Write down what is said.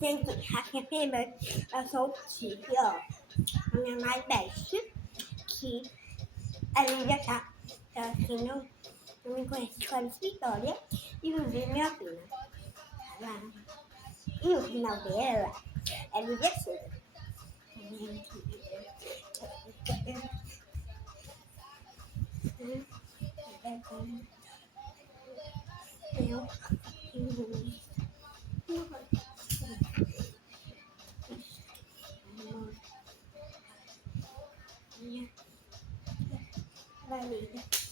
trên chị hát cái phim ấy là số 9 giờ ngày mai 7 khi anh biết ạ thì nó mình có thể transmitter đấy nhưng vì mẹ thì là yêu thì nào bé là em biết sự Vale.